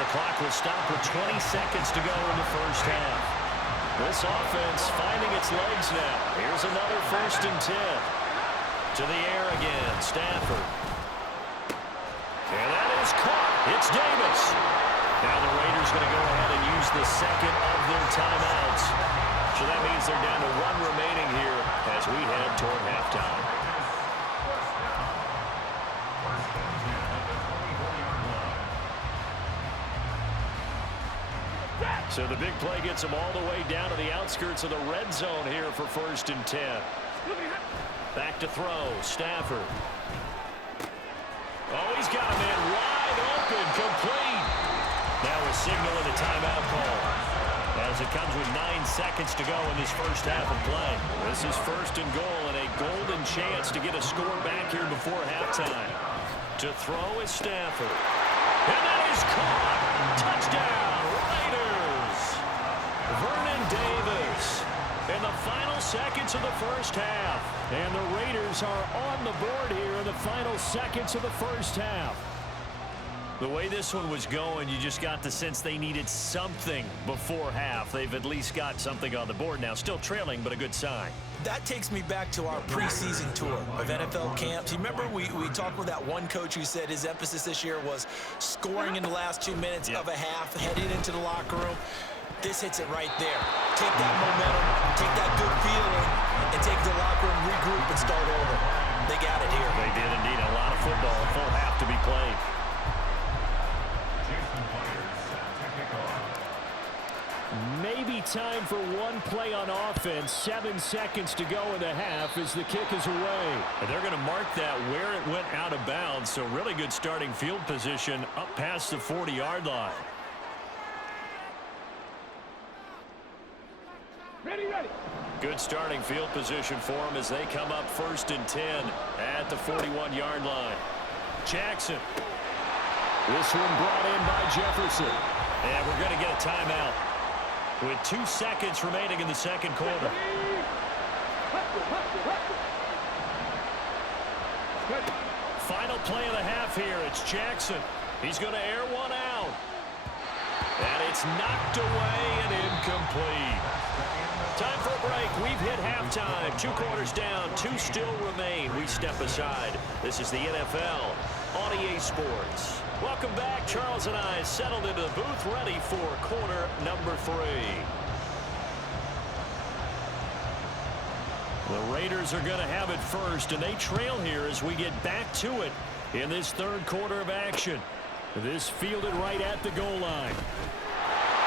the clock will stop with 20 seconds to go in the first half. This offense finding its legs now. Here's another 1st and 10. To the air again, Stafford. And that is caught. It's Davis. Now the Raiders going to go ahead and use the second of their timeouts. So that means they're down to 1 remaining here as we head toward halftime. So the big play gets them all the way down to the outskirts of the red zone here for 1st and 10. Back to throw, Stafford. Oh, he's got a man wide open, complete. Now a signal of the timeout call as it comes with 9 seconds to go in this first half of play. This is 1st and goal and a golden chance to get a score back here before halftime. To throw is Stafford. And that is caught. Touchdown, Raiders. Vernon Davis in the final seconds of the first half. And the Raiders are on the board here in the final seconds of the first half. The way this one was going, you just got the sense they needed something before half. They've at least got something on the board now. Still trailing, but a good sign. That takes me back to our preseason tour of NFL camps. You remember we talked with that one coach who said his emphasis this year was scoring in the last 2 minutes of a half, heading into the locker room. This hits it right there. Take that momentum, take that good feeling, and take the locker room, regroup, and start over. They got it here. They did indeed. A lot of football, a full half to be played. Maybe time for one play on offense. 7 seconds to go in the half as the kick is away. And they're going to mark that where it went out of bounds. So really good starting field position up past the 40-yard line. Ready. Good starting field position for them as they come up 1st and 10 at the 41-yard line. Jackson. This one brought in by Jefferson. And we're going to get a timeout with 2 seconds remaining in the second quarter. Final play of the half here. It's Jackson. He's going to air one out. And it's knocked away and incomplete. Time for a break. We've hit halftime. 2 quarters down. 2 still remain. We step aside. This is the NFL on EA Sports. Welcome back. Charles and I settled into the booth ready for quarter number 3. The Raiders are going to have it first, and they trail here as we get back to it in this third quarter of action. This fielded right at the goal line.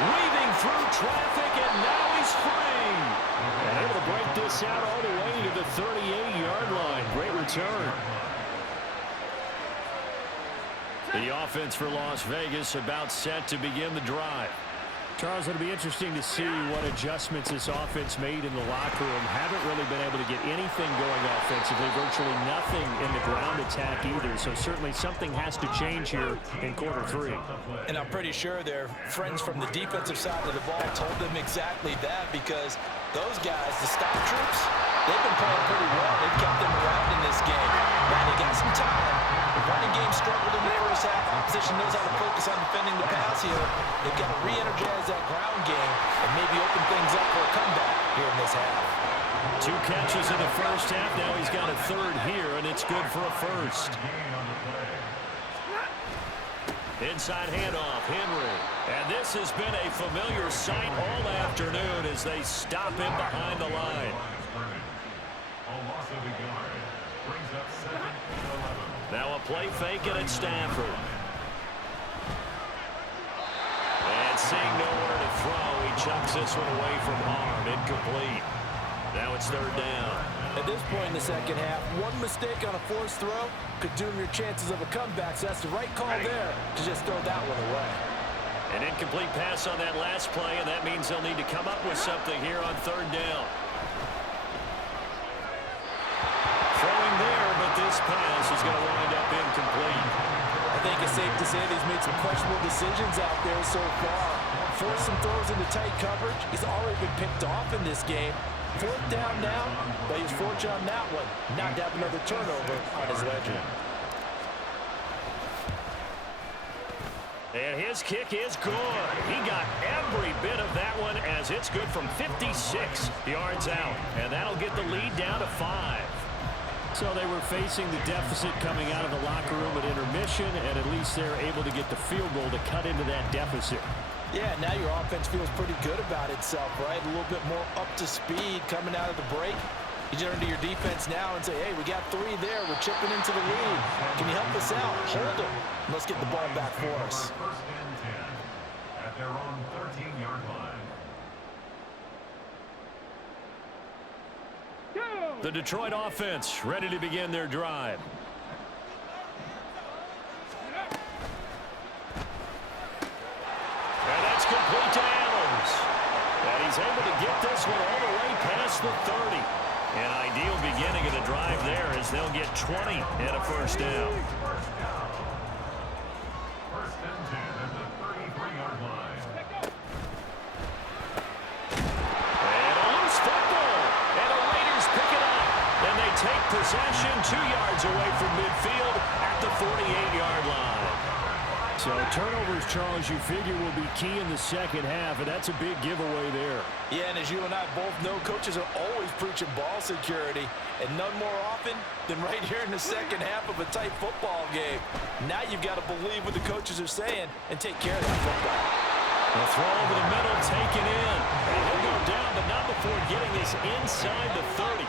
Weaving through traffic, and now he's free. And able to break this out all the way to the 38-yard line. Great return. The offense for Las Vegas about set to begin the drive. Charles, it'll be interesting to see what adjustments this offense made in the locker room. Haven't really been able to get anything going offensively. Virtually nothing in the ground attack either. So certainly something has to change here in quarter 3. And I'm pretty sure their friends from the defensive side of the ball told them exactly that, because those guys, the stop troops, they've been playing pretty well. They've kept them around in this game. Now they got some time. The running game struggled in the first half. Opposition knows how to focus on defending the pass here. They've got to re-energize that ground game and maybe open things up for a comeback here in this half. 2 catches in the first half. Now he's got a third here, and it's good for a first. Inside handoff, Henry. And this has been a familiar sight all afternoon as they stop him behind the line. Now a play fake, and it's Stafford. And seeing nowhere to throw, he chucks this one away from harm. Incomplete. Now it's third down. At this point in the second half, one mistake on a forced throw could doom your chances of a comeback. So that's the right call there to just throw that one away. An incomplete pass on that last play, and that means they'll need to come up with something here on third down. Throwing there, but this pass is going to wind up incomplete. I think it's safe to say that he's made some questionable decisions out there so far. Forced some throws into tight coverage. He's already been picked off in this game. Fourth down now, but he's fortunate on that one. Not to have another turnover on his ledger. And his kick is good. He got every bit of that one as it's good from 56 yards out. And that'll get the lead down to 5. So they were facing the deficit coming out of the locker room at intermission, and at least they're able to get the field goal to cut into that deficit. Yeah, now your offense feels pretty good about itself, right? A little bit more up to speed coming out of the break. You turn to your defense now and say, hey, we got 3 there. We're chipping into the lead. Can you help us out? Hold them. Let's get the ball back for us. First and 10 at their own 13-yard line. The Detroit offense ready to begin their drive. And that's complete to Adams. And he's able to get this one all the way past the 30. An ideal beginning of the drive there as they'll get 20 and a first down. First and 10 at the 33-yard line. And a loose football. And the Raiders pick it up. And they take possession 2 yards away from midfield at the 48-yard line. So turnovers, Charles, you figure will be key in the second half, and that's a big giveaway there. Yeah, and as you and I both know, coaches are always preaching ball security, and none more often than right here in the second half of a tight football game. Now you've got to believe what the coaches are saying and take care of that football. A throw over the middle, taken in. And he'll go down, but not before getting this inside the 30.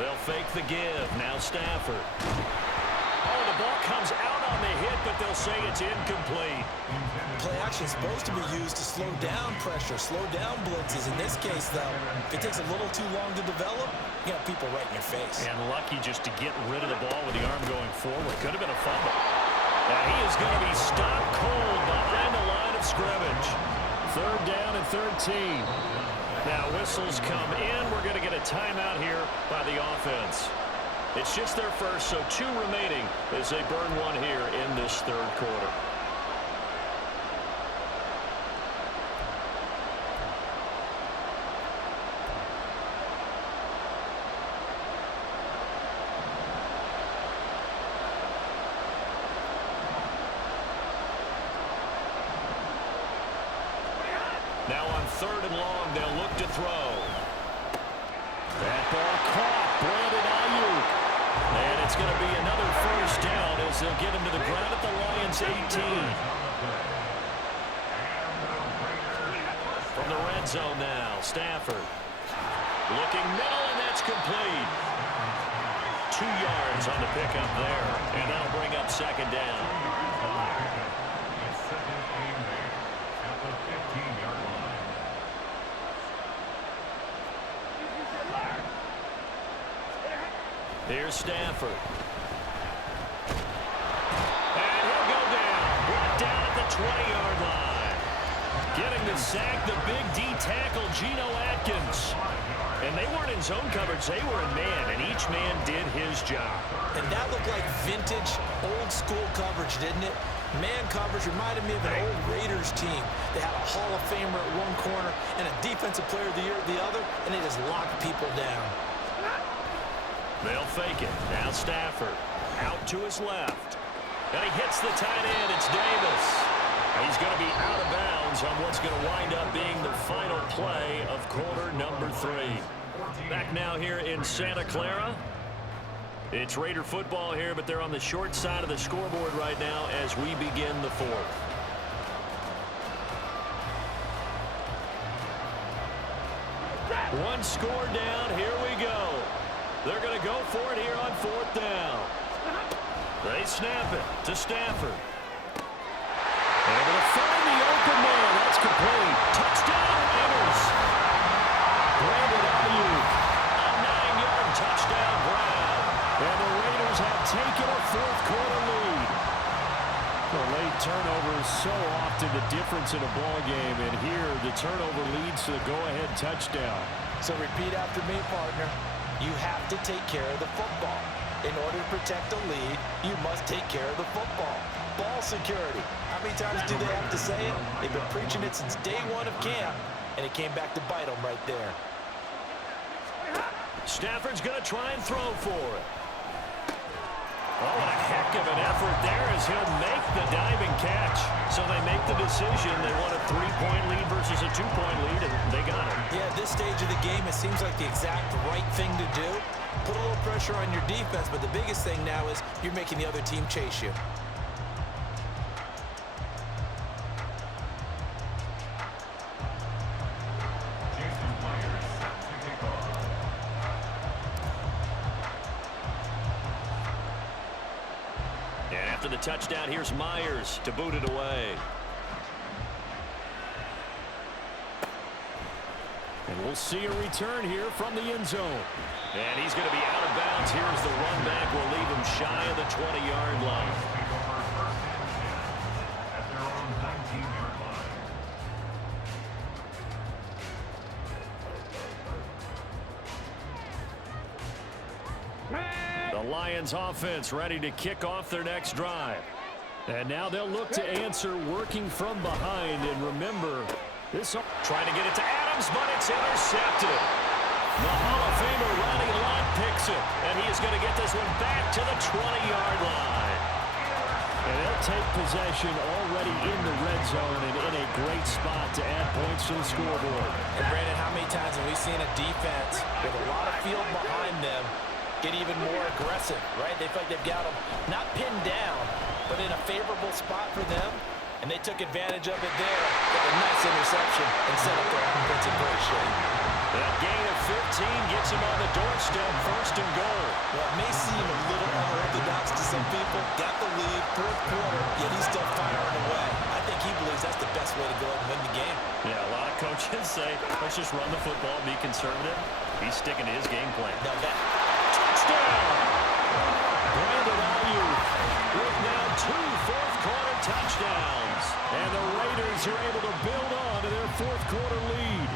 They'll fake the give. Now Stafford. Oh, the ball comes out on the hit, but they'll say it's incomplete. Play action is supposed to be used to slow down pressure, slow down blitzes. In this case, though, if it takes a little too long to develop, you got people right in your face. And lucky just to get rid of the ball with the arm going forward. Could have been a fumble. And he is going to be stopped cold behind the line of scrimmage. 3rd down and 13. Now whistles come in. We're going to get a timeout here by the offense. It's just their first, so 2 remaining as they burn one here in this 3rd quarter. Now on 3rd and long, they'll look to throw. That ball caught. Brandon Ayuk. And it's going to be another first down as they'll get him to the ground at the Lions' 18. From the red zone now, Stafford. Looking middle, and that's complete. 2 yards on the pickup there, and that'll bring up 2nd down. Here's Stafford. And he'll go down. Brought down at the 20-yard line. Getting the sack, the big D tackle, Geno Atkins. And they weren't in zone coverage. They were in man, and each man did his job. And that looked like vintage, old-school coverage, didn't it? Man coverage reminded me of an old Raiders team. They had a Hall of Famer at one corner and a Defensive Player of the Year at the other, and they just locked people down. They'll fake it. Now Stafford out to his left. And he hits the tight end. It's Davis. He's going to be out of bounds on what's going to wind up being the final play of quarter number 3. Back now here in Santa Clara. It's Raider football here, but they're on the short side of the scoreboard right now as we begin the 4th. One score down. Here we go. They're going to go for it here on 4th down. They snap it to Stafford. Able to find the open man. That's complete. Touchdown, Raiders. Brandon Ayuk. A 9-yard touchdown grab. And the Raiders have taken a 4th quarter lead. The late turnover is so often the difference in a ball game. And here, the turnover leads to the go-ahead touchdown. So repeat after me, partner. You have to take care of the football. In order to protect the lead, you must take care of the football. Ball security. How many times do they have to say it? They've been preaching it since day 1 of camp, and it came back to bite them right there. Stafford's going to try and throw for it. Oh, what a heck of an effort there as he'll make the diving catch. So they make the decision. They want a 3-point lead versus a 2-point lead, and they got it. Yeah, at this stage of the game, it seems like the exact right thing to do. Put a little pressure on your defense, but the biggest thing now is you're making the other team chase you. And after the touchdown, here's Myers to boot it away. And we'll see a return here from the end zone. And he's going to be out of bounds. Here's the run back. We'll leave him shy of the 20-yard line. At their own 19-yard line. The Lions offense ready to kick off their next drive. And now they'll look to answer working from behind. And remember, this trying to get it to Adams, but it's intercepted. The Hall of Famer Ronnie Lott picks it, and he is going to get this one back to the 20-yard line. And they'll take possession already in the red zone and in a great spot to add points to the scoreboard. And Brandon, how many times have we seen a defense with a lot of field behind them get even more aggressive, right? They feel like they've got them not pinned down, but in a favorable spot for them, and they took advantage of it there. Got a nice interception and set up their offense in great shape. That gain of 15 gets him on the doorstep, first and goal. Well, it may seem a little unorthodox to some people. Got the lead, fourth quarter, yet he's still firing away. I think he believes that's the best way to go and win the game. Yeah, a lot of coaches say, let's just run the football, be conservative. He's sticking to his game plan. Now that Touchdown! Brandon Ayuk with now 2 fourth-quarter touchdowns. And the Raiders are able to build on to their fourth-quarter lead.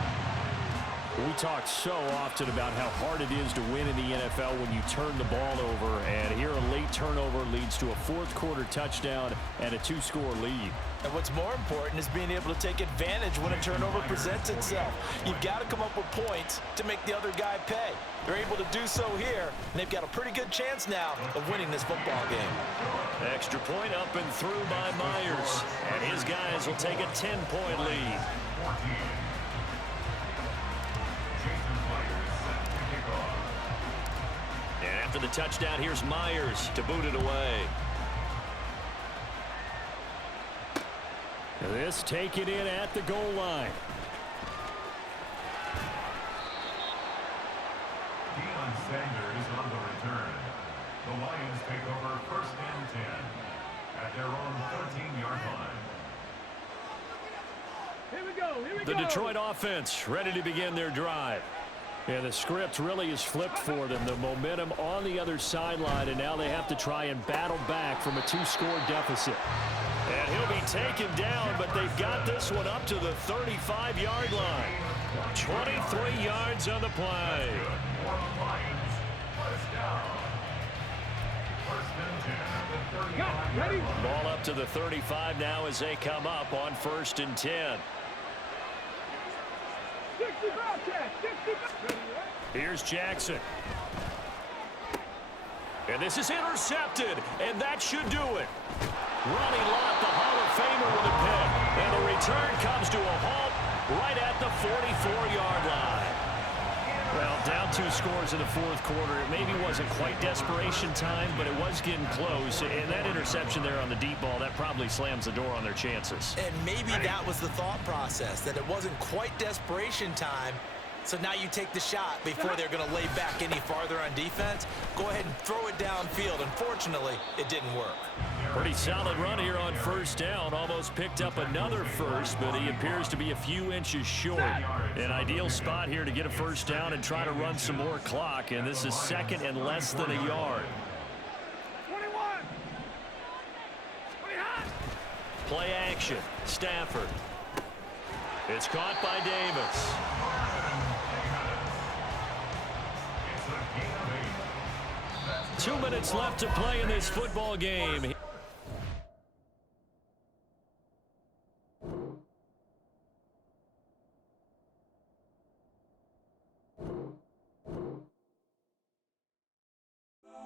We talk so often about how hard it is to win in the NFL when you turn the ball over. And here a late turnover leads to a fourth-quarter touchdown and a 2-score lead. And what's more important is being able to take advantage when a turnover presents itself. You've got to come up with points to make the other guy pay. They're able to do so here, and they've got a pretty good chance now of winning this football game. Extra point up and through by Myers. And his guys will take a 10-point lead. And after the touchdown, here's Myers to boot it away. This taken in at the goal line. Sanders on the return. The Lions take over first and 10 at their own 13-yard line. Here we go. The Detroit offense ready to begin their drive. And the script really is flipped for them. The momentum on the other sideline, and now they have to try and battle back from a 2-score deficit. And he'll be taken down, but they've got this one up to the 35-yard line. 23 yards on the play. Ball up to the 35 now as they come up on first and 10. Here's Jackson. And this is intercepted, and that should do it. Ronnie Lott, the Hall of Famer, with a pick. And the return comes to a halt right at the 44-yard line. Well, down 2 scores in the fourth quarter. It maybe wasn't quite desperation time, but it was getting close. And that interception there on the deep ball, that probably slams the door on their chances. And maybe that was the thought process, that it wasn't quite desperation time. So now you take the shot before they're going to lay back any farther on defense. Go ahead and throw it downfield. Unfortunately, it didn't work. Pretty solid run here on first down. Almost picked up another first, but he appears to be a few inches short. An ideal spot here to get a first down and try to run some more clock. And this is second and less than a yard. 21. Play action. Stafford. It's caught by Davis. 2 minutes left to play in this football game.